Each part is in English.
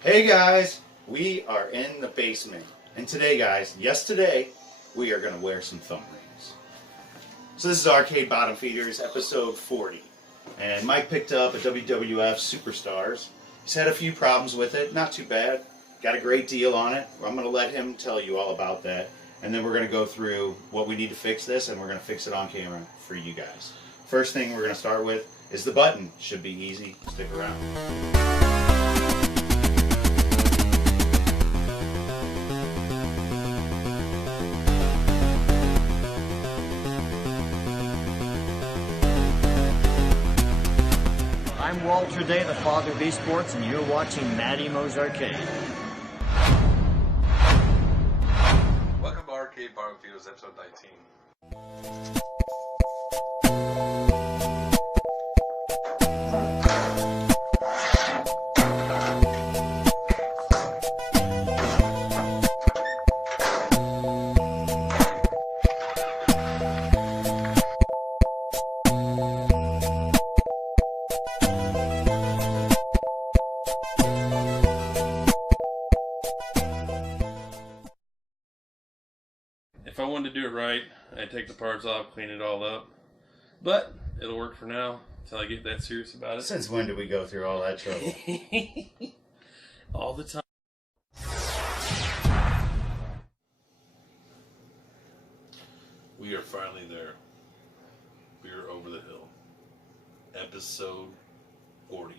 Hey guys, we are in the basement. And today guys, today, we are going to wear some thumb rings. So this is Arcade Bottom Feeders, episode 40. And Mike picked up a WWF Superstars. He's had a few problems with it, not too bad. Got a great deal on it. I'm going to let him tell you all about that. And then we're going to go through what we need to fix this, and we're going to fix it on camera for you guys. First thing we're going to start with is the button. Should be easy. Stick around. I'm Walter Day, the father of esports, and you're watching Matty Mo's Arcade. Welcome to Arcade Bottom Feeders, episode 19. If I wanted to do it right, I'd take the parts off, clean it all up. But it'll work for now until I get that serious about it. Since when did we go through all that trouble? All the time. We are finally there. We are over the hill. Episode 40.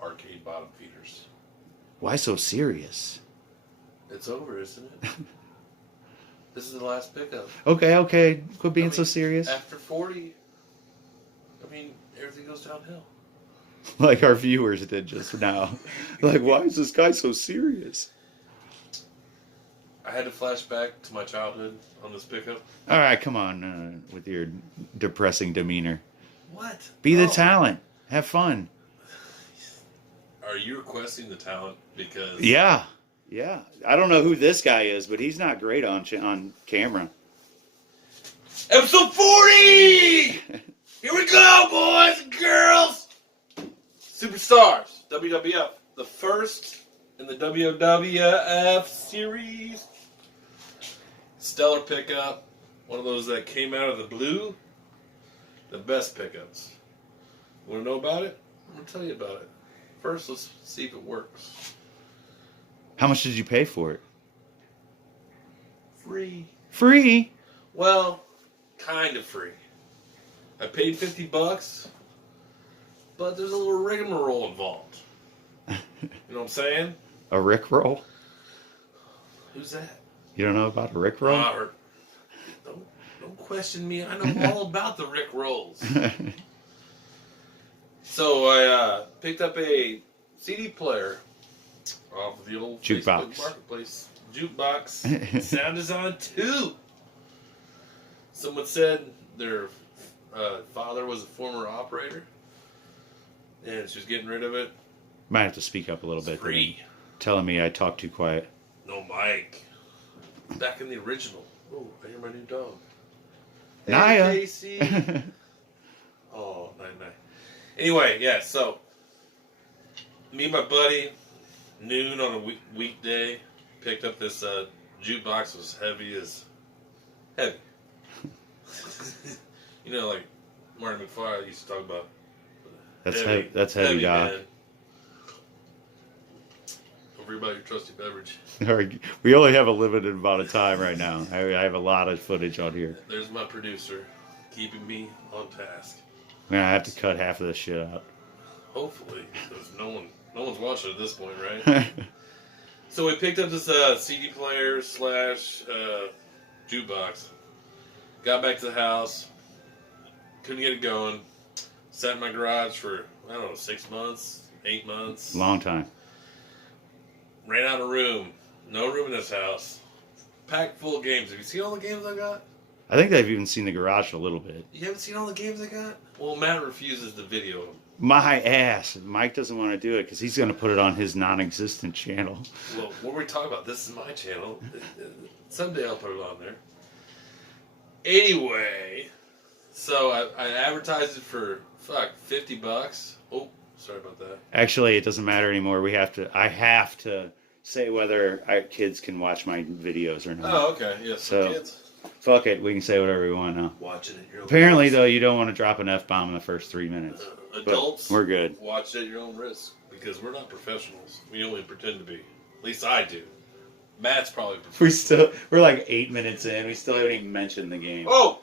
Arcade Bottom Feeders. Why so serious? It's over, isn't it? This is the last pickup. Okay. Quit being so serious. After 40, everything goes downhill. Like our viewers did just now. Like, why is this guy so serious? I had to flash back to my childhood on this pickup. All right, come on with your depressing demeanor. What? Be the talent. Have fun. Are you requesting the talent because... Yeah. I don't know who this guy is, but he's not great on camera. Episode 40! Here we go, boys and girls! Superstars, WWF. The first in the WWF series. Stellar pickup. One of those that came out of the blue. The best pickups. Want to know about it? I'm going to tell you about it. First, let's see if it works. How much did you pay for it? Free. Free? Well, kind of free. I paid $50, but there's a little rigmarole involved. You know what I'm saying? A Rickroll? Who's that? You don't know about a Rickroll? Don't question me. I know all about the Rick Rolls. So I picked up a CD player off of the old Jukebox. Facebook Marketplace. Jukebox. Sound Design 2. Someone said their father was a former operator, and she was getting rid of it. Might have to speak up a little bit. Free. Telling me I talk too quiet. No mic. Back in the original. Oh, I hear my new dog. Naya. Hey, Casey. Oh, night. Anyway, yeah, so me and my buddy, noon on a weekday, picked up this jukebox. It was heavy. You know, like Martin McFly used to talk about. That's heavy, Doc. Man. Don't worry about your trusty beverage. We only have a limited amount of time right now. I have a lot of footage on here. There's my producer, keeping me on task. I'm gonna have to cut half of this shit out. Hopefully, because no one's watching at this point, right? So we picked up this CD player / jukebox. Got back to the house. Couldn't get it going. Sat in my garage for, 6 months, 8 months. Long time. Ran out of room. No room in this house. Packed full of games. Have you seen all the games I got? I think they've even seen the garage a little bit. You haven't seen all the games I got? Well, Matt refuses to video them. My ass. Mike doesn't want to do it because he's going to put it on his non-existent channel. Well, what are we talking about? This is my channel. Someday I'll put it on there. Anyway, so I advertised it for $50. Oh, Sorry about that. Actually, it doesn't matter anymore. I have to say whether kids can watch my videos or not. Oh, okay. Yes, So, kids. fuck it. We can say whatever we want now. Watch it at your own Apparently, risk. though, you don't want to drop an F-bomb in the first 3 minutes. Adults, we're good. Watch at your own risk because we're not professionals. We only pretend to be. At least I do. Matt's probably We're like 8 minutes in. We still haven't even mentioned the game. Oh!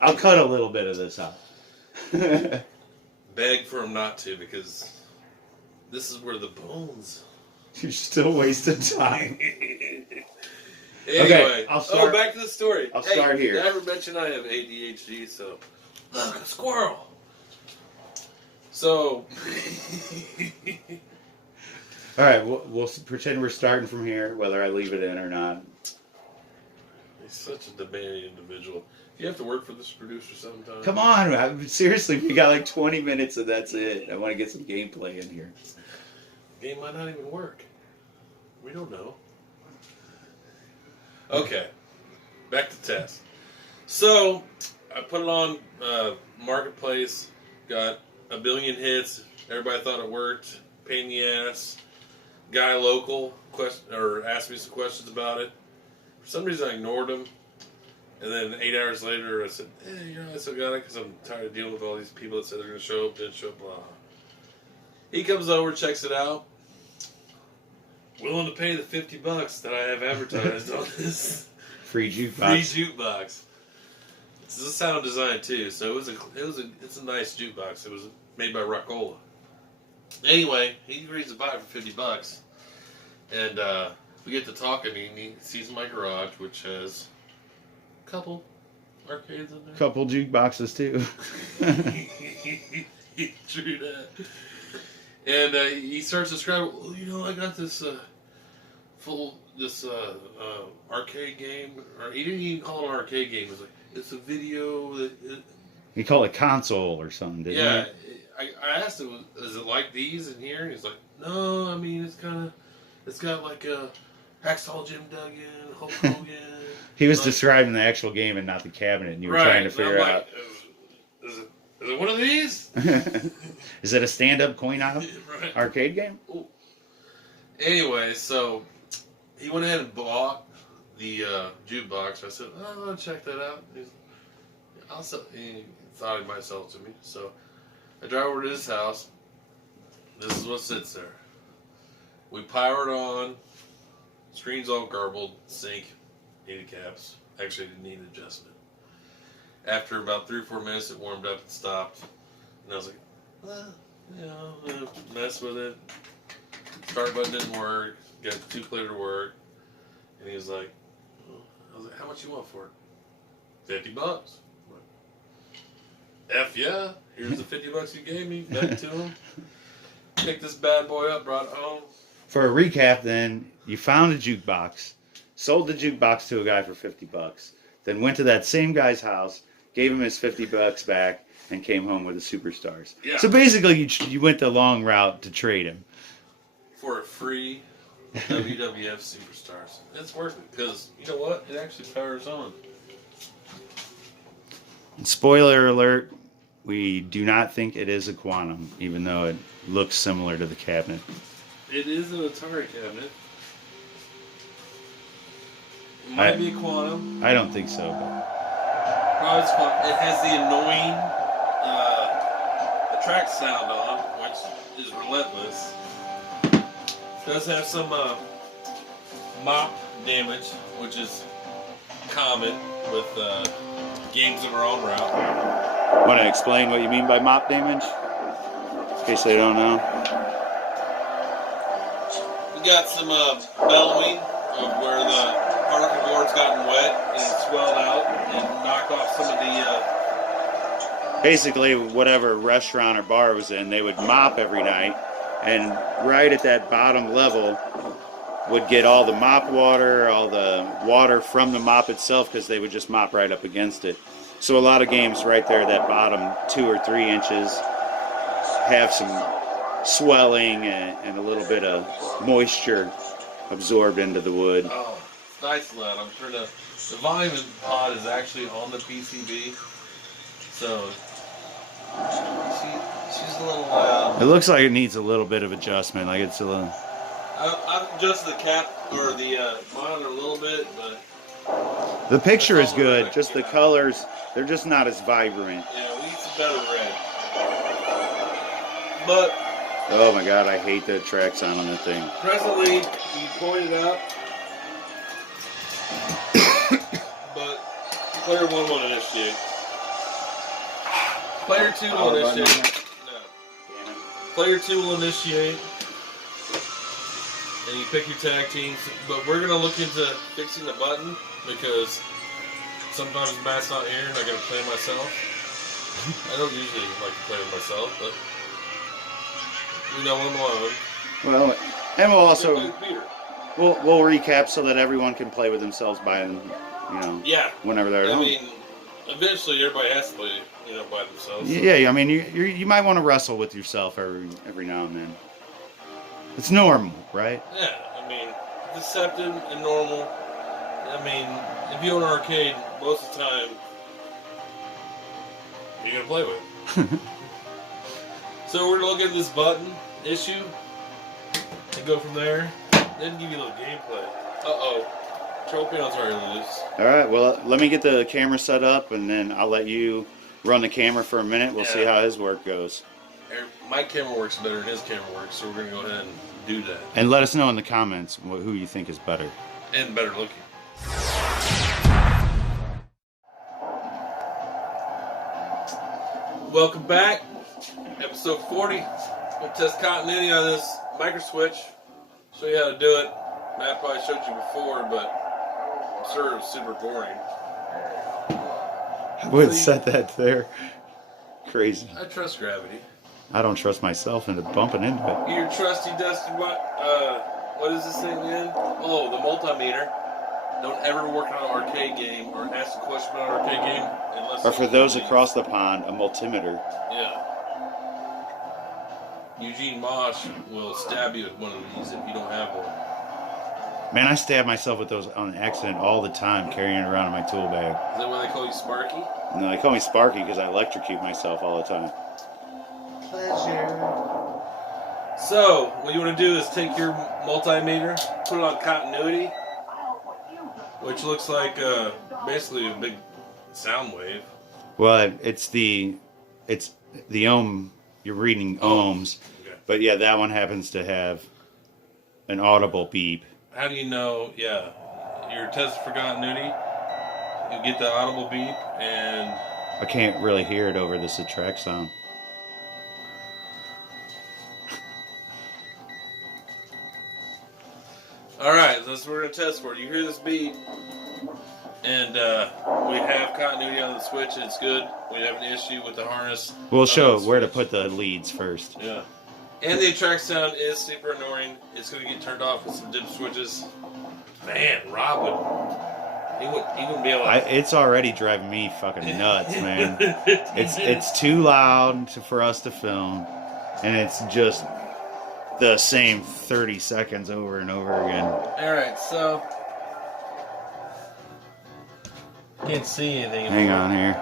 I'll cut a little bit of this out. Beg for him not to because this is where the bones. You're still wasting time. Anyway, I'll start. back to the story. I'll start here. I never mentioned I have ADHD, so look, a squirrel. So, All right, we'll pretend we're starting from here, whether I leave it in or not. he's such a demanding individual. You have to work for this producer sometime. Come on, seriously, we got like 20 minutes and that's it. I want to get some gameplay in here. Game might not even work. We don't know. Okay, back to test. So, I put it on Marketplace, got a billion hits. Everybody thought it worked. Pain in the ass. Guy local asked me some questions about it. For some reason, I ignored him. And then 8 hours later, I said, hey, I still got it because I'm tired of dealing with all these people that said they're going to show up, didn't show up, blah. He comes over, checks it out. Willing to pay the $50 that I have advertised on this Free jukebox. free jukebox. This is a sound design too, so it's a nice jukebox. It was made by Whac-A-Mole. Anyway, he agrees to buy it for $50, and we get to talking. And he sees my garage, which has a couple arcades in there. Couple jukeboxes too. True that. And he starts describing. Well, I got this arcade game. Or he didn't even call it an arcade game. It was like it's a video that. You call it console or something, didn't you? Yeah, I asked him, is it like these in here? And he's like, no, I mean, it's got like a Hacksaw Jim Duggan, Hulk Hogan. He was describing the actual game and not the cabinet, and you were trying to figure out. Is it one of these? Is it a stand-up coin-op Right. arcade game? Ooh. Anyway, so he went ahead and bought the jukebox. I said, oh, I'll check that out. He thought he might sell it to me. So I drive over to his house. This is what sits there. We power it on. Screen's all garbled. Sync. Needed caps. Actually, didn't need adjustment. After about 3 or 4 minutes, it warmed up and stopped. And I was like, well, mess with it. Start button didn't work. Got the 2 clear to work. And he was like, I was like, how much you want for it? $50. F yeah. Here's the $50 you gave me. Got it to him. Picked this bad boy up, brought it home. For a recap, then, you found a jukebox, sold the jukebox to a guy for $50, then went to that same guy's house, gave him his $50 back, and came home with the Superstars. Yeah. So basically, you went the long route to trade him. For a free WWF Superstars. It's worth it because, you know what? It actually powers on. Spoiler alert, we do not think it is a Quantum, even though it looks similar to the cabinet. It is an Atari cabinet. It might be a Quantum. I don't think so. But Probably it's Quantum. It has the annoying attract sound on, which is relentless. It does have some mop damage, which is common with games of our own route. want to explain what you mean by mop damage? In case they don't know. We got some bellowing of where the particle board's gotten wet and it's swelled out and knocked off some of the... Basically, whatever restaurant or bar was in, they would mop every night, and right at that bottom level would get all the mop water, all the water from the mop itself, because they would just mop right up against it. So a lot of games right there, that bottom 2 or 3 inches, have some swelling and a little bit of moisture absorbed into the wood. Oh, it's nice lead. I'm sure the volume pod is actually on the PCB. So, see she's a little loud. It looks like it needs a little bit of adjustment. Like it's a little. I've adjusted the cap or the monitor a little bit, but The picture is that's all we're good. Just the looking at. colors, they're just not as vibrant. Yeah, we need some better red. But Oh my god, I hate the track sound on the thing. presently, you point it up. But player 1 will initiate. Player 2 will initiate. No. Player 2 will initiate. And you pick your tag teams. But we're going to look into fixing the button because sometimes Matt's not here and I got to play myself. I don't usually like to play with myself, but we know I'm alone. Well, and we'll also Peter. we'll recap so that everyone can play with themselves Yeah. whenever they're at I home. mean, eventually everybody has to play, by themselves. Yeah, I mean, you might want to wrestle with yourself every now and then. It's normal, right? Yeah, I mean, deceptive and normal. I mean, if you own an arcade, most of the time, you're going to play with. So we're going to look at this button issue and go from there. Then give you a little gameplay. Uh-oh. Control panel's already loose. All right, well, let me get the camera set up, and then I'll let you run the camera for a minute. We'll see how his work goes. My camera works better than his camera works, so we're going to go ahead and do that. And let us know in the comments who you think is better. And better looking. Welcome back. Episode 40. We'll test continuity on this micro switch. Show you how to do it. Matt probably showed you before, but I'm sure it was super boring. I wouldn't set that there. Crazy. I trust gravity. I don't trust myself into bumping into it. Your trusty dusty what is this thing again? Oh, the multimeter. Don't ever work on an arcade game or ask a question about an arcade game unless. Or for those across the pond, a multimeter. Yeah. Eugene Mosh will stab you with one of these if you don't have one. Man, I stab myself with those on accident all the time, carrying it around in my tool bag. Is that why they call you Sparky? No, they call me Sparky because I electrocute myself all the time. Pleasure. So, what you want to do is take your multimeter, put it on continuity, which looks like basically a big sound wave. Well, it's the ohm. You're reading ohms, Okay. but yeah, that one happens to have an audible beep. How do you know? Yeah, you're testing for continuity. You get the audible beep, and I can't really hear it over this track sound. all right, that's what we're gonna test for. You hear this beep, and we have continuity on the switch, and it's good. We have an issue with the harness. We'll on show the where to switch. put the leads first. Yeah. And the attract sound is super annoying. It's going to get turned off with some dip switches. Man, Rob he wouldn't be able to. It's already driving me fucking nuts, man. It's too loud for us to film, and it's just the same 30 seconds over and over again. All right, so can't see anything. Hang on here.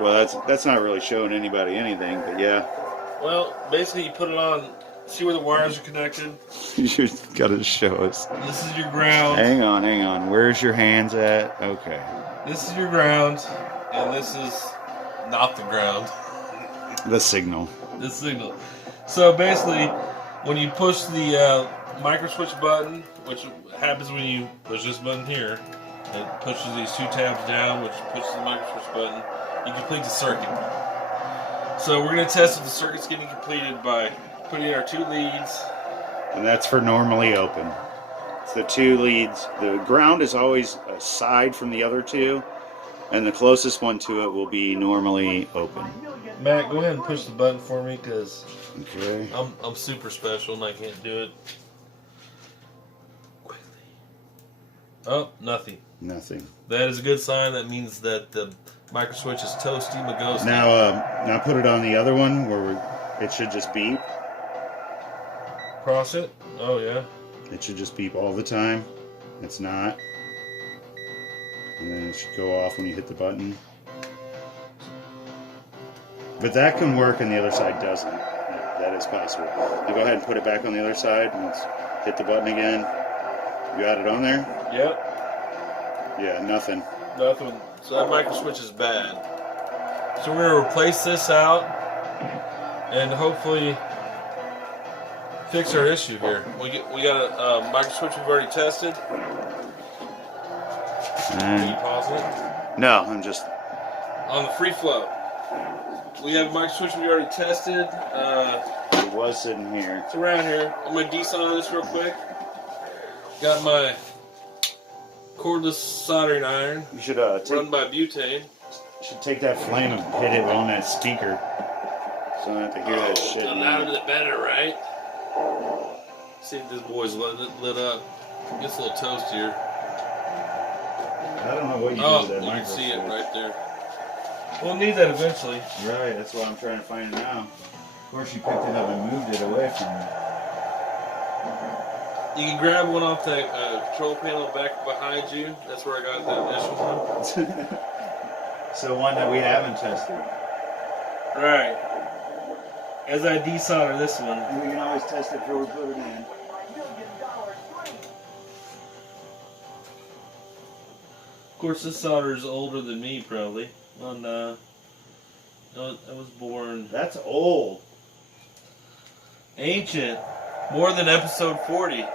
Well, that's not really showing anybody anything, but yeah. Well, basically, you put it on. See where the wires are connected. You just gotta show us. This is your ground. Hang on. Where's your hands at? Okay. This is your ground, and this is not the ground. The signal. The signal. So basically, when you push the micro switch button, which happens when you push this button here, it pushes these two tabs down, which pushes the micro switch button. You complete the circuit. So we're going to test if the circuit's getting completed by putting in our two leads. And that's for normally open. It's the two leads. The ground is always aside from the other two, and the closest one to it will be normally open. Matt, go ahead and push the button for me, because Okay. I'm super special and I can't do it. Quickly. Oh, nothing. Nothing. That is a good sign. That means that the micro switch is toasty magosty. Now put it on the other one where it should just beep. Cross it. Oh, yeah. It should just beep all the time. It's not. And then it should go off when you hit the button. But that can work and the other side doesn't. That is possible. Now go ahead and put it back on the other side and let's hit the button again. You got it on there? Yep. Yeah, nothing. Nothing. So that micro switch is bad. So we're going to replace this out and hopefully fix our issue here. We got a micro switch we've already tested. Are you pausing it? No, I'm just... On the free flow. We have a micro switch we already tested. It was sitting here. It's around here. I'm going to desolder this real quick. Got my cordless soldering iron. You should run by butane. You should take that flame and hit it on that speaker, so I don't have to hear that shit. The louder the better, right? See if this boy's lit up. Gets a little toastier. I don't know what you do with that you can micro see it switch. right there. We'll need that eventually. Right, that's why I'm trying to find it now. Of course, you picked it up and moved it away from me. You can grab one off the control panel back behind you. That's where I got the initial one. So one that we haven't tested. Right. As I desolder this one. We can always test it before we put it in. Of course, this solder is older than me, probably. On, I was born That's old. ancient, more than episode 40.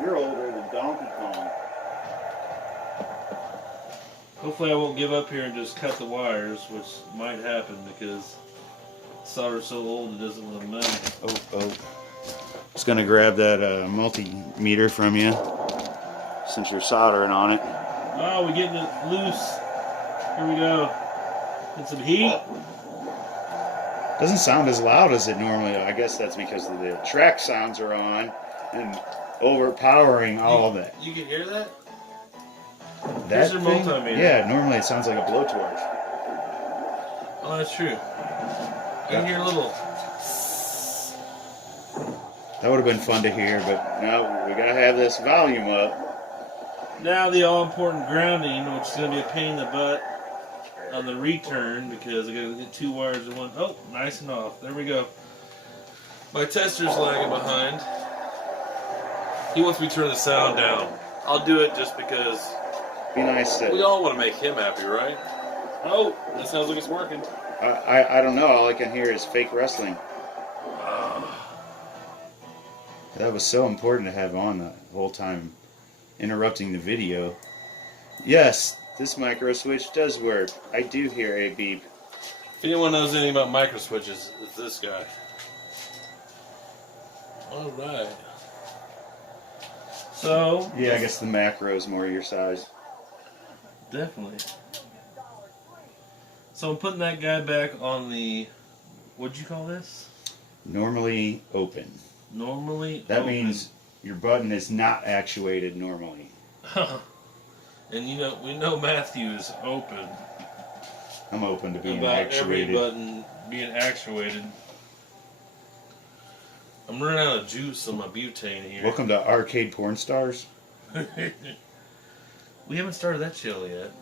You're older than Donkey Kong. Hopefully, I won't give up here and just cut the wires, which might happen because solder's so old it doesn't want to melt. Oh. Just gonna grab that multimeter from you since you're soldering on it. Oh, we're getting it loose. Here we go. Get some heat. Doesn't sound as loud as it normally. I guess that's because the track sounds are on and overpowering all of that. You can hear that? That Here's your thing? multimeter. Yeah, normally it sounds like a blowtorch. Oh, that's true. You can hear a little. That would have been fun to hear, but no, we gotta have this volume up. Now the all-important grounding, which is going to be a pain in the butt on the return because I got to get two wires in one. Oh, nice and off. There we go. My tester's lagging behind. He wants me to turn the sound down. I'll do it just because Be nice to. we all want to make him happy, right? Oh, that sounds like it's working. I don't know. All I can hear is fake wrestling. That was so important to have on the whole time, interrupting the video. Yes, this micro switch does work. I do hear a beep. If anyone knows anything about micro switches, it's this guy. All right. So Yeah, I guess the macro is more your size. definitely. So I'm putting that guy back on the. What'd you call this? Normally open. Normally. That open. means your button is not actuated normally. And you know, we know Matthew is open I'm open to being about every actuated. button being actuated. I'm running out of juice on my butane here. Welcome to Arcade Porn Stars. We haven't started that show yet.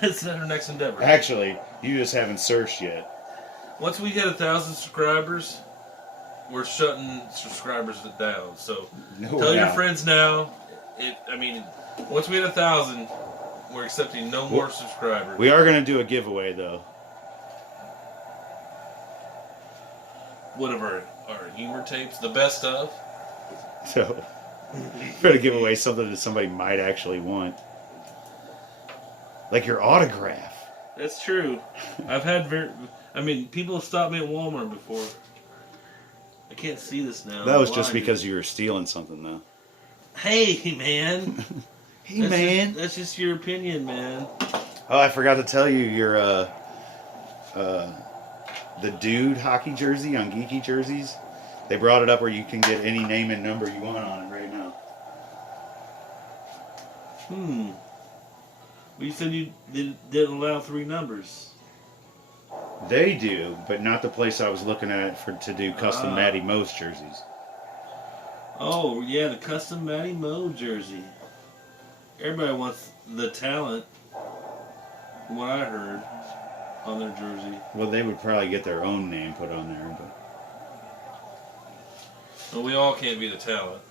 That's our next endeavor. Actually, you just haven't searched yet. Once we hit 1,000 subscribers, we're shutting subscribers down. So No, tell we're your not. friends now. Once we hit 1,000, we're accepting no more subscribers. We are going to do a giveaway, though. What of our humor tapes, the best of. So, we're going to give away something that somebody might actually want. Like your autograph. That's true. I've had people have stopped me at Walmart before. I can't see this now. That was I'm just blind. because you were stealing something, though. Hey, man. Hey, That's just your opinion, man. Oh, I forgot to tell you, your the dude hockey jersey on Geeky Jerseys. They brought it up where you can get any name and number you want on it right now. Well, you said you didn't allow 3 numbers. They do, but not the place I was looking at to do custom Matty Moe's jerseys. Oh, yeah, the custom Matty Moe jersey. Everybody wants the talent, from what I heard, on their jersey. Well, they would probably get their own name put on there, but But we all can't be the talent.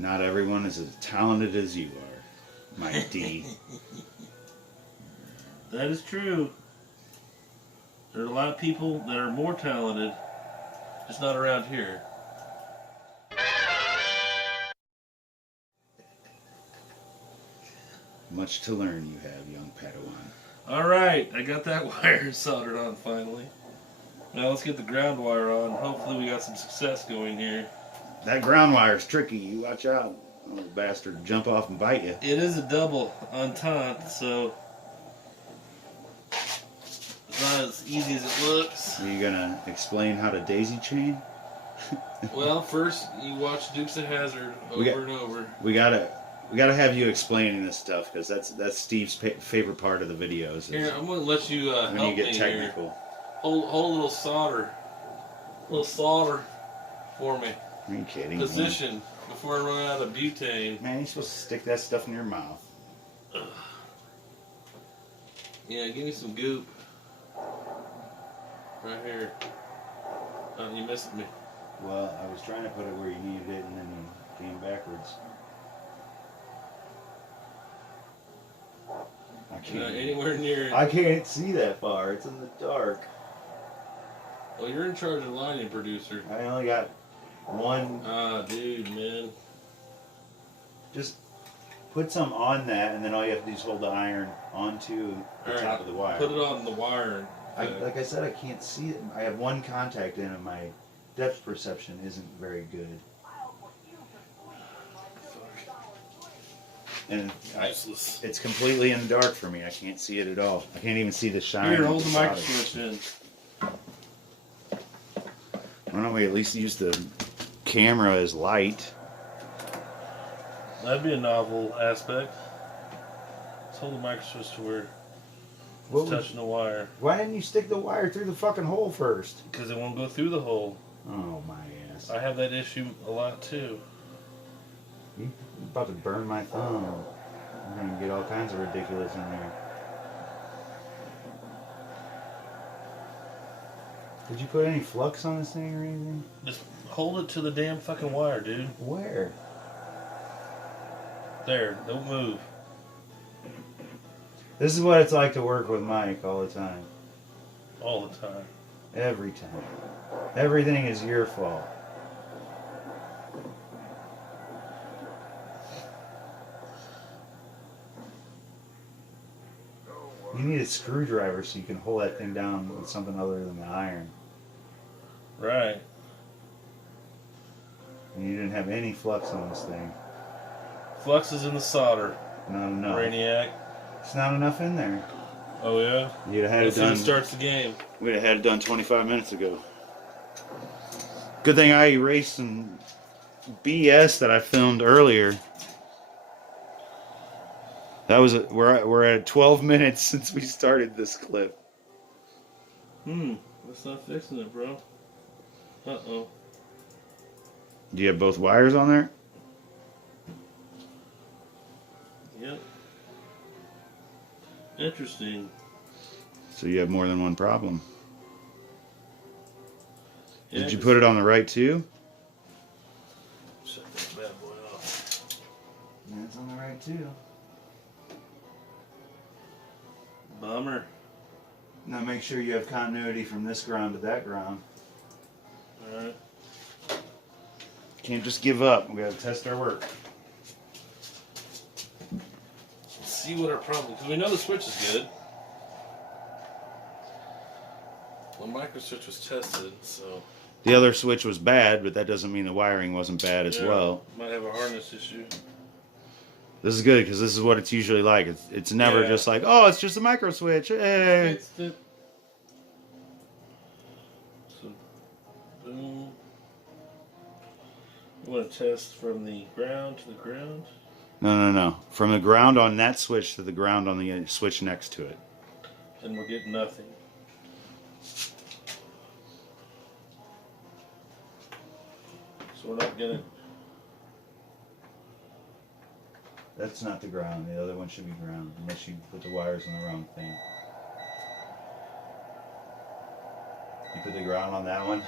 not everyone is as talented as you are, my D. That is true. There are a lot of people that are more talented, just not around here. Much to learn you have, young Padawan. Alright, I got that wire soldered on finally. Now let's get the ground wire on. Hopefully we got some success going here. That ground wire's tricky. You watch out. Little bastard will jump off and bite you. It is a double entente, so it's not as easy as it looks. Are you gonna explain how to daisy chain? Well, first you watch Dukes of Hazzard over and over. We gotta have you explaining this stuff because that's Steve's favorite part of the videos. Here, I'm gonna let you when help you get me technical. here. Hold a little solder for me. Are you kidding? Position before I run out of butane. Man, you're supposed to stick that stuff in your mouth. Ugh. Yeah, give me some goop. Right here. Oh, you missed me. Well, I was trying to put it where you needed it, and then you came backwards. I can't. Anywhere near it. I can't see that far. It's in the dark. Well, you're in charge of lighting, producer. I only got one. Ah, dude, man. Just put some on that, and then all you have to do is hold the iron onto the top of the wire. Put it on the wire. Like I said, I can't see it. I have one contact in, and my depth perception isn't very good. And it's completely in the dark for me. I can't see it at all. I can't even see the shine. Here, hold the mic switch in. Why don't we at least use the camera as light? That'd be a novel aspect. Let's hold the mic switch to where it's touching the wire. Why didn't you stick the wire through the fucking hole first? Because it won't go through the hole. Oh my ass. I have that issue a lot too. You're about to burn my thumb. I'm gonna get all kinds of ridiculous in there. Did you put any flux on this thing or anything? Just hold it to the damn fucking wire, dude. Where? There, don't move. This is what it's like to work with Mike all the time. All the time. Every time. Everything is your fault. You need a screwdriver so you can hold that thing down with something other than the iron. Right. And you didn't have any flux on this thing. Flux is in the solder. Not enough. Brainiac. It's not enough in there. Oh yeah? You'd have had it done. It starts the game. We'd have had it done 25 minutes ago. Good thing I erased some BS that I filmed earlier. That was we're at 12 minutes since we started this clip. That's not fixing it, bro. Uh-oh. Do you have both wires on there? Yep. Interesting. So you have more than one problem. Yeah, Did you put it on the right too? Shut that bad boy off. Yeah, it's on the right too. Bummer. Now make sure you have continuity from this ground to that ground. Alright. Can't just give up. We gotta test our work. Let's see what our problem, because we know the switch is good. The micro switch was tested, so. The other switch was bad, but that doesn't mean the wiring wasn't bad as well. Might have a harness issue. This is good because this is what it's usually like. It's never just like, oh, it's just a micro switch. Hey. So, boom. You want to test from the ground to the ground? No. From the ground on that switch to the ground on the switch next to it. And we're getting nothing. So we're not getting. That's not the ground. The other one should be ground, unless you put the wires on the wrong thing. You put the ground on that one.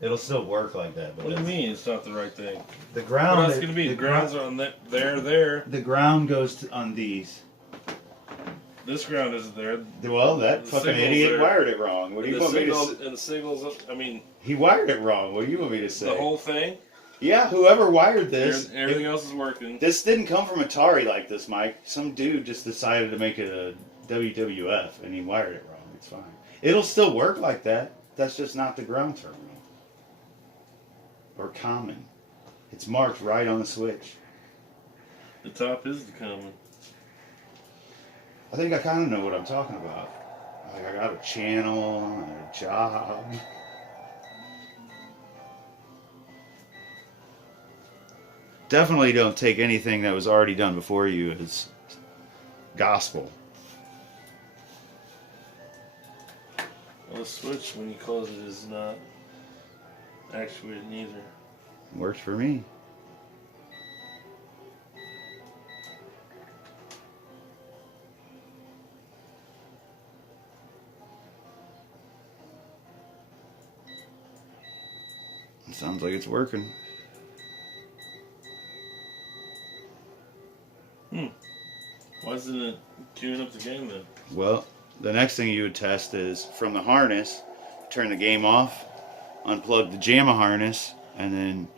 It'll still work like that. But What do you mean it's not the right thing? The ground. What else going to be? The ground's on that. There. The ground goes on these. This ground isn't there. Well, that The fucking signal's idiot there. wired it wrong. What do you want me to say? And the signals, I mean... He wired it wrong. What do you want me to say? The whole thing? Yeah, whoever wired this. Everything else is working. This didn't come from Atari like this, Mike. Some dude just decided to make it a WWF, and he wired it wrong. It's fine. It'll still work like that. That's just not the ground terminal. Or common. It's marked right on the switch. The top is the common. I think I kind of know what I'm talking about. Like, I got a channel, a job. Definitely don't take anything that was already done before you as gospel. Well, the switch, when you close it, is not actuated neither. Works for me. It sounds like it's working. Why isn't it queuing up the game then? Well, the next thing you would test is from the harness, turn the game off, unplug the JAMA harness, and then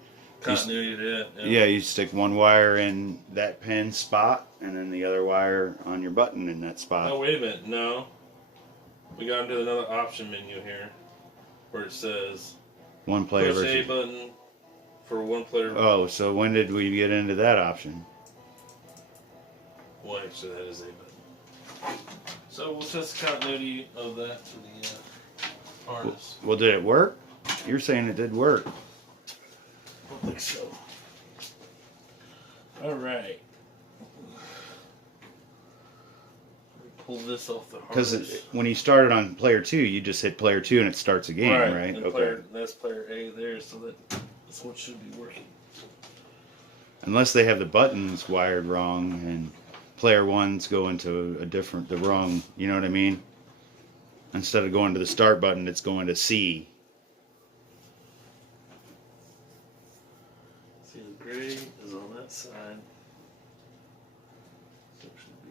Continuity to it. yeah, you stick one wire in that pin spot, and then the other wire on your button in that spot. Oh, wait a minute. No. We got into another option menu here where it says One player push A versus. button for one player. Oh, so when did we get into that option? Well, actually, that is A button. So we'll test the continuity of that to the harness. Well, did it work? You're saying it did work. I don't think so. All right. Pull this off the harness. Because when you started on player 2, you just hit player 2 and it starts a game, right? And that's player A there, so that's what should be working. Unless they have the buttons wired wrong and player 1's going to the wrong, you know what I mean? Instead of going to the start button, it's going to C. See, the gray is on that side. So it should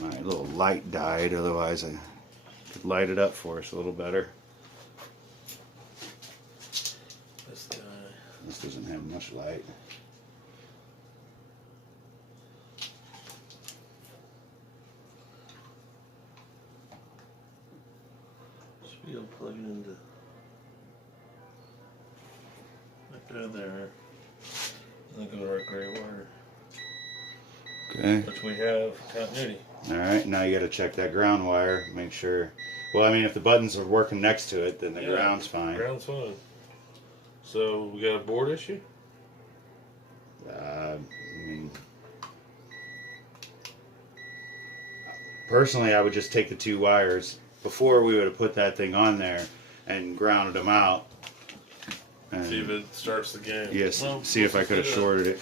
be. My little light died, otherwise I could light it up for us a little better. This guy. This doesn't have much light. Should be unplugging into. Right there. And then go to our gray wire. Okay. Which we have continuity. Alright, now you got to check that ground wire, make sure. Well, I mean, if the buttons are working next to it, then the ground's fine. Ground's fine. So, we got a board issue? I mean, personally, I would just take the 2 wires. Before, we would have put that thing on there and grounded them out. And See if it starts the game. yes, Well, see if I could have let's do shorted it.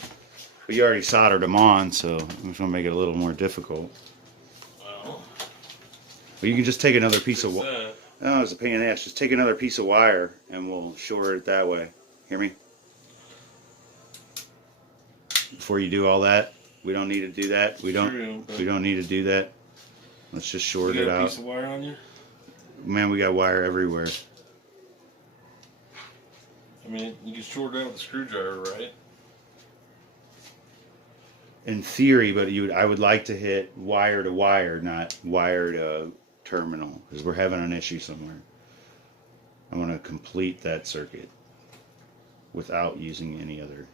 But you already soldered them on, so I'm just going to make it a little more difficult. Well, But you can just take another piece of fix wire. that. Oh, it's a pain in the ass. Just take another piece of wire and we'll short it that way. Hear me? Before you do all that, we don't need to do that. We don't need to do that. Let's just short You it got a out. piece of wire on you? Man, we got wire everywhere. I mean, you can short it out with a screwdriver, right? In theory, but I would like to hit wire to wire, not wire to terminal, because we're having an issue somewhere. I want to complete that circuit without using any other.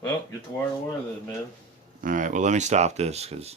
Well, get the wire to wire then, man. All right, well, let me stop this because